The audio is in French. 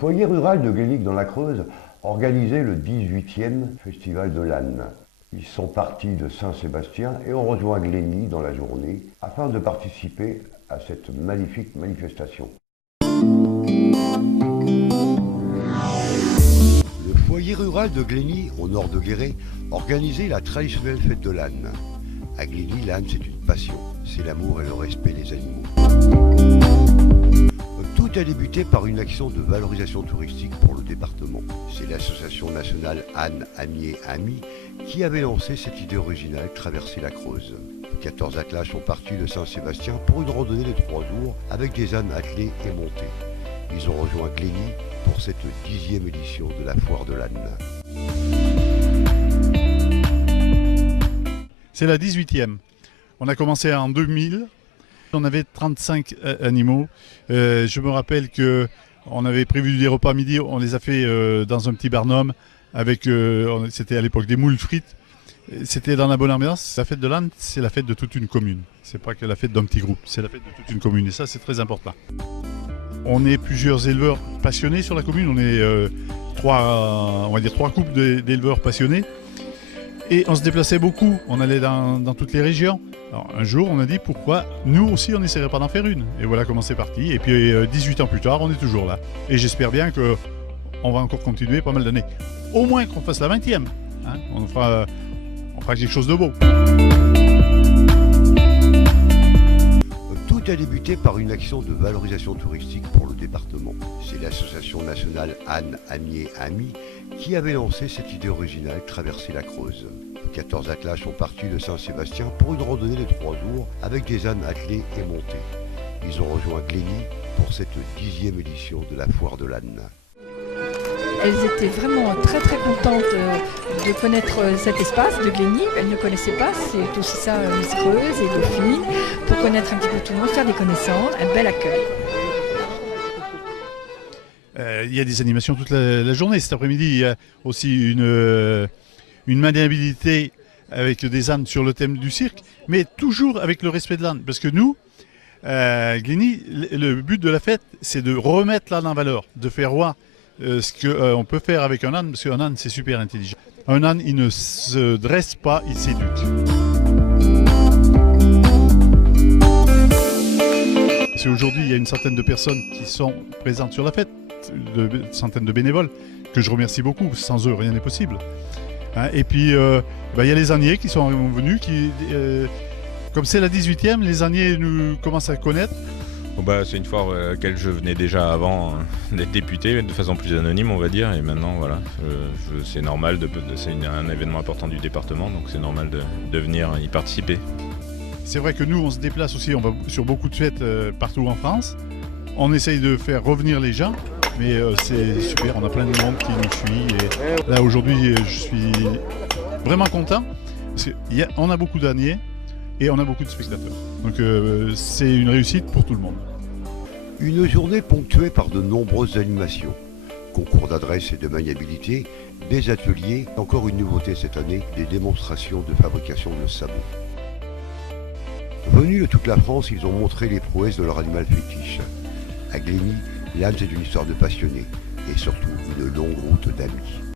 foyer rural de Guénic dans la Creuse organisait le 18e Festival de l'âne. Ils sont partis de Saint-Sébastien et ont rejoint Glény dans la journée afin de participer à cette magnifique manifestation. Le foyer rural de Glény, au nord de Guéret, organisait la traditionnelle fête de l'âne. À Glény, l'âne, c'est une passion, c'est l'amour et le respect des animaux. Tout a débuté par une action de valorisation touristique pour le département. C'est l'association nationale Âne, Amiers, Amis qui avait lancé cette idée originale, traverser la Creuse. 14 attelage sont partis de Saint-Sébastien pour une randonnée de 3 jours avec des ânes attelés et montés. Ils ont rejoint Glény pour cette 10e édition de la foire de l'âne. C'est la 18e. On a commencé en 2000. On avait 35 animaux. Je me rappelle qu'on avait prévu des repas midi. On les a fait dans un petit barnum avec, c'était à l'époque des moules frites. C'était dans la bonne ambiance. La fête de l'âne, c'est la fête de toute une commune. C'est pas que la fête d'un petit groupe, c'est la fête de toute une commune. Et ça, c'est très important. On est plusieurs éleveurs passionnés sur la commune. On est on va dire trois couples d'éleveurs passionnés. Et on se déplaçait beaucoup. On allait dans toutes les régions. Alors, un jour, on a dit pourquoi nous aussi, on n'essaierait pas d'en faire une. Et voilà comment c'est parti. Et puis 18 ans plus tard, on est toujours là. Et j'espère bien qu'on va encore continuer pas mal d'années. Au moins qu'on fasse la 20e. Hein, on fera quelque chose de beau. Tout a débuté par une action de valorisation touristique pour le département. C'est l'association nationale Âne, Amiers, Amis qui avait lancé cette idée originale, traverser la Creuse. 14 attelages sont partis de Saint-Sébastien pour une randonnée de 3 jours avec des ânes attelés et montés. Ils ont rejoint Glény pour cette 10e édition de la foire de l'âne. Elles étaient vraiment très contentes de connaître cet espace de Glény. Elles ne connaissaient pas, c'est aussi ça Miss Creuse et Dauphine, pour connaître un petit peu tout le monde, faire des connaissances, un bel accueil. Il y a des animations toute la journée. Cet après-midi, il y a aussi une maniabilité avec des ânes sur le thème du cirque, mais toujours avec le respect de l'âne. Parce que nous, Glény, le but de la fête, c'est de remettre l'âne en valeur, de faire voir ce qu'on peut faire avec un âne, parce qu'un âne, c'est super intelligent. Un âne, il ne se dresse pas, il s'éduque. Parce qu'aujourd'hui, il y a une centaine de personnes qui sont présentes sur la fête, de centaines de bénévoles, que je remercie beaucoup. Sans eux, rien n'est possible. Hein, et puis, il y a les âniers qui sont venus, comme c'est la 18e, les âniers nous commencent à connaître. C'est une foire à laquelle je venais déjà avant d'être député, de façon plus anonyme on va dire, et maintenant voilà, c'est normal, c'est un événement important du département, donc c'est normal de venir y participer. C'est vrai que nous on se déplace aussi, on va sur beaucoup de fêtes partout en France, on essaye de faire revenir les gens, mais c'est super, on a plein de monde qui nous suit, et là aujourd'hui je suis vraiment content, parce qu'on a beaucoup d'âniers et on a beaucoup de spectateurs, donc c'est une réussite pour tout le monde. Une journée ponctuée par de nombreuses animations, concours d'adresse et de maniabilité, des ateliers, encore une nouveauté cette année, des démonstrations de fabrication de sabots. Venus de toute la France, ils ont montré les prouesses de leur animal fétiche. À Glény, l'âne c'est une histoire de passionnés et surtout une longue route d'amis.